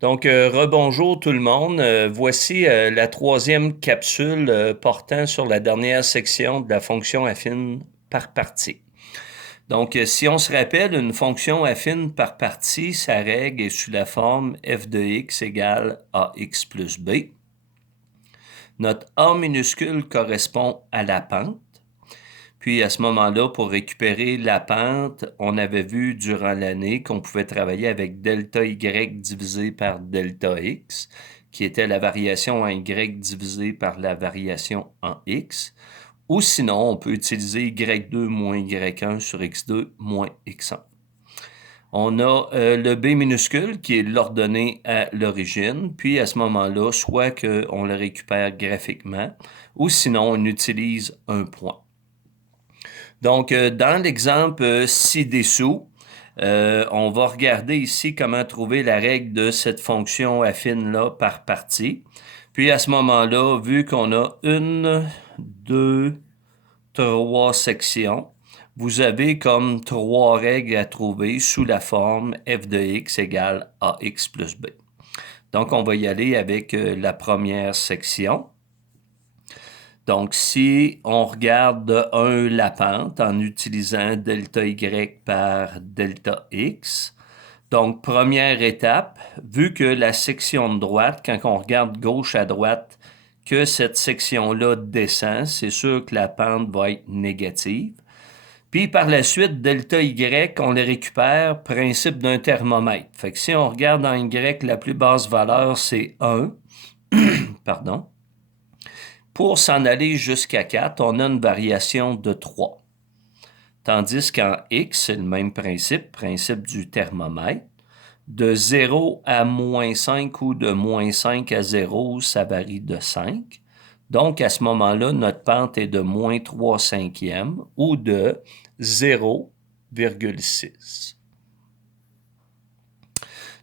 Donc, rebonjour tout le monde. Voici la troisième capsule portant sur la dernière section de la fonction affine par partie. Donc, si on se rappelle, une fonction affine par partie, sa règle est sous la forme f de x égale ax plus b. Notre a minuscule correspond à la pente. Puis à ce moment-là, pour récupérer la pente, on avait vu durant l'année qu'on pouvait travailler avec delta y divisé par delta x, qui était la variation en y divisée par la variation en x. Ou sinon, on peut utiliser y2 moins y1 sur x2 moins x1. On a le b minuscule qui est l'ordonnée à l'origine, puis à ce moment-là, soit qu'on le récupère graphiquement, ou sinon on utilise un point. Donc, dans l'exemple ci-dessous, on va regarder ici comment trouver la règle de cette fonction affine-là par partie. Puis à ce moment-là, vu qu'on a une, deux, trois sections, vous avez comme trois règles à trouver sous la forme f de x égale ax plus b. Donc, on va y aller avec la première section. Donc, si on regarde de 1 la pente en utilisant delta y par delta x, donc première étape, vu que la section de droite, quand on regarde gauche à droite, que cette section-là descend, c'est sûr que la pente va être négative. Puis par la suite, delta y, on les récupère, principe d'un thermomètre. Fait que si on regarde en y, la plus basse valeur, c'est 1. Pardon. Pour s'en aller jusqu'à 4, on a une variation de 3. Tandis qu'en x, c'est le même principe, principe du thermomètre. De 0 à moins 5 ou de moins 5 à 0, ça varie de 5. Donc, à ce moment-là, notre pente est de moins 3 cinquièmes ou de 0,6.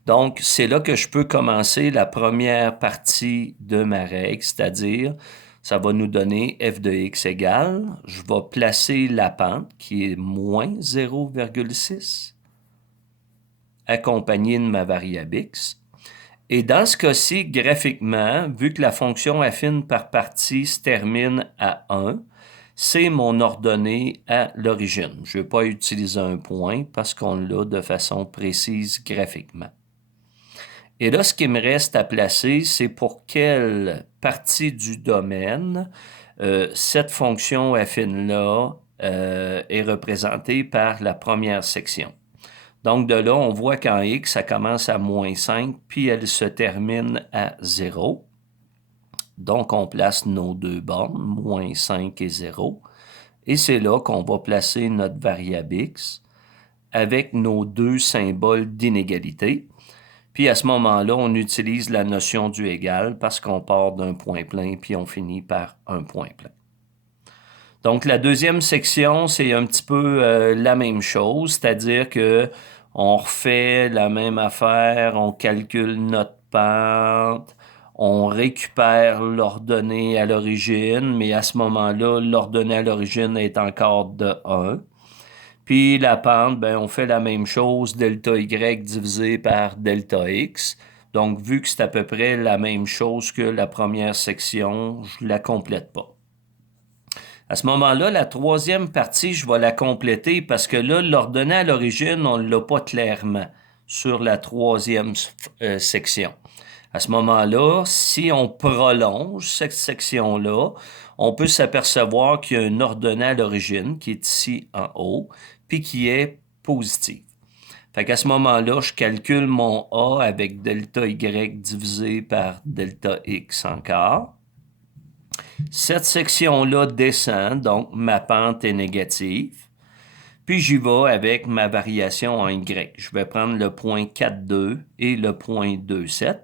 Donc, c'est là que je peux commencer la première partie de ma règle, c'est-à-dire, ça va nous donner f de x égale, je vais placer la pente qui est moins 0,6, accompagnée de ma variable x. Et dans ce cas-ci, graphiquement, vu que la fonction affine par partie se termine à 1, c'est mon ordonnée à l'origine. Je ne vais pas utiliser un point parce qu'on l'a de façon précise graphiquement. Et là, ce qui me reste à placer, c'est pour quelle partie du domaine cette fonction affine-là est représentée par la première section. Donc, de là, on voit qu'en x, ça commence à moins 5, puis elle se termine à 0. Donc, on place nos deux bornes, moins 5 et 0. Et c'est là qu'on va placer notre variable x avec nos deux symboles d'inégalité. Puis à ce moment-là, on utilise la notion du égal parce qu'on part d'un point plein puis on finit par un point plein. Donc la deuxième section, c'est un petit peu la même chose, c'est-à-dire que on refait la même affaire, on calcule notre pente, on récupère l'ordonnée à l'origine, mais à ce moment-là, l'ordonnée à l'origine est encore de 1. Puis la pente, ben, on fait la même chose, delta y divisé par delta x. Donc, vu que c'est à peu près la même chose que la première section, je ne la complète pas. À ce moment-là, la troisième partie, je vais la compléter parce que là, l'ordonnée à l'origine, on ne l'a pas clairement sur la troisième section. À ce moment-là, si on prolonge cette section-là, on peut s'apercevoir qu'il y a une ordonnée à l'origine qui est ici en haut, puis qui est positive. Fait qu'à ce moment-là, je calcule mon A avec delta Y divisé par delta X encore. Cette section-là descend, donc ma pente est négative. Puis j'y vais avec ma variation en Y. Je vais prendre le point 4,2 et le point 2,7.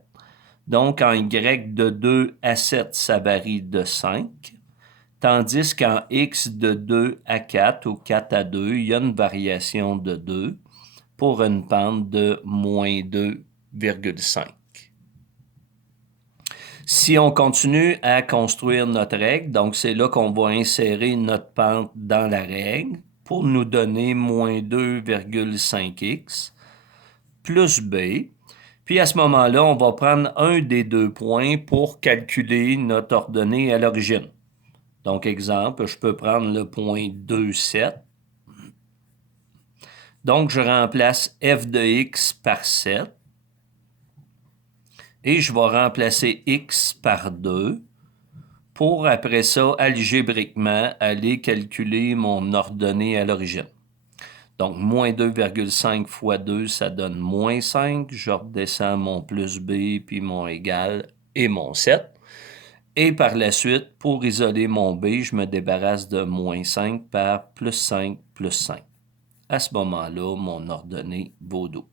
Donc, en Y de 2 à 7, ça varie de 5. Tandis qu'en X de 2 à 4 ou 4 à 2, il y a une variation de 2 pour une pente de moins 2,5. Si on continue à construire notre règle, donc c'est là qu'on va insérer notre pente dans la règle pour nous donner moins 2,5x plus b. Puis à ce moment-là, on va prendre un des deux points pour calculer notre ordonnée à l'origine. Donc, exemple, je peux prendre le point 2, 7. Donc, je remplace f de x par 7. Et je vais remplacer x par 2 pour, après ça, algébriquement, aller calculer mon ordonnée à l'origine. Donc, moins 2,5 fois 2, ça donne moins 5. Je redescends mon plus b, puis mon égal et mon 7. Et par la suite, pour isoler mon b, je me débarrasse de moins 5 par plus 5 plus 5. À ce moment-là, mon ordonnée vaut 12.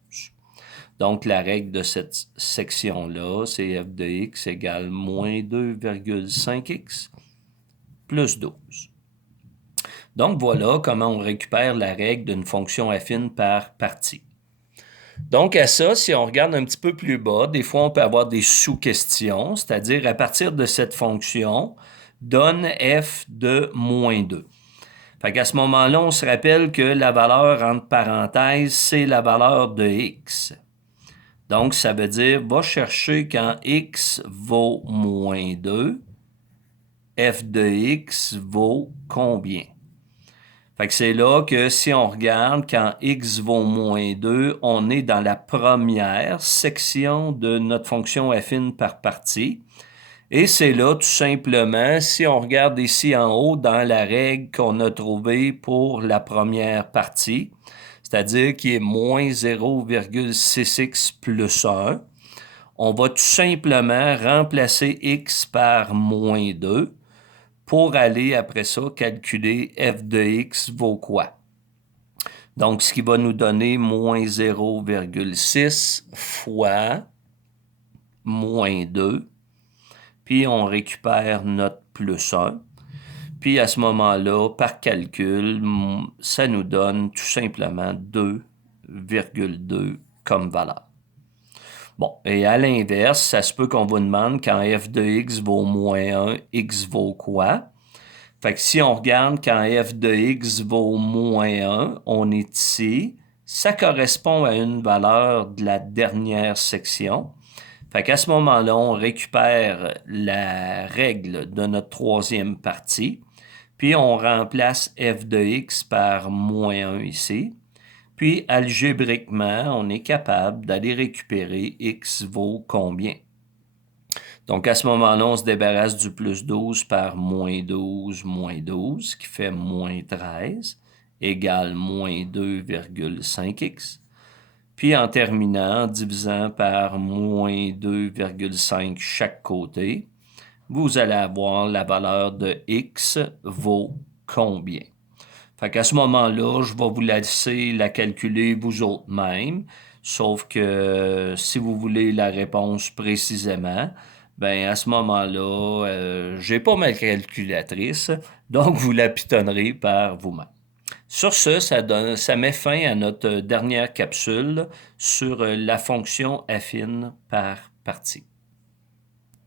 Donc, la règle de cette section-là, c'est f de x égale moins 2,5x plus 12. Donc, voilà comment on récupère la règle d'une fonction affine par partie. Donc, à ça, si on regarde un petit peu plus bas, des fois, on peut avoir des sous-questions, c'est-à-dire à partir de cette fonction, donne f de moins 2. Fait qu'à ce moment-là, on se rappelle que la valeur entre parenthèses, c'est la valeur de x. Donc, ça veut dire, va chercher quand x vaut moins 2, f de x vaut combien? Fait que c'est là que si on regarde, quand x vaut moins 2, on est dans la première section de notre fonction affine par partie. Et c'est là, tout simplement, si on regarde ici en haut, dans la règle qu'on a trouvée pour la première partie, c'est-à-dire qui est moins 0,6x plus 1, on va tout simplement remplacer x par moins 2 pour aller, après ça, calculer f de x vaut quoi? Donc, ce qui va nous donner moins 0,6 fois moins 2. Puis, on récupère notre plus 1. Puis, à ce moment-là, par calcul, ça nous donne tout simplement 2,2 comme valeur. Bon, et à l'inverse, ça se peut qu'on vous demande quand f de x vaut moins 1, x vaut quoi? Fait que si on regarde quand f de x vaut moins 1, on est ici. Ça correspond à une valeur de la dernière section. Fait qu'à ce moment-là, on récupère la règle de notre troisième partie, puis on remplace f de x par moins 1 ici. Puis, algébriquement, on est capable d'aller récupérer x vaut combien. Donc, à ce moment-là, on se débarrasse du plus 12 par moins 12, qui fait moins 13, égale moins 2,5x. Puis, en terminant, en divisant par moins 2,5 chaque côté, vous allez avoir la valeur de x vaut combien. Fait qu'à ce moment-là, je vais vous laisser la calculer vous autres mêmes, sauf que si vous voulez la réponse précisément, ben à ce moment-là, j'ai pas ma calculatrice, donc vous la pitonnerez par vous-même. Sur ce, ça met fin à notre dernière capsule sur la fonction affine par partie.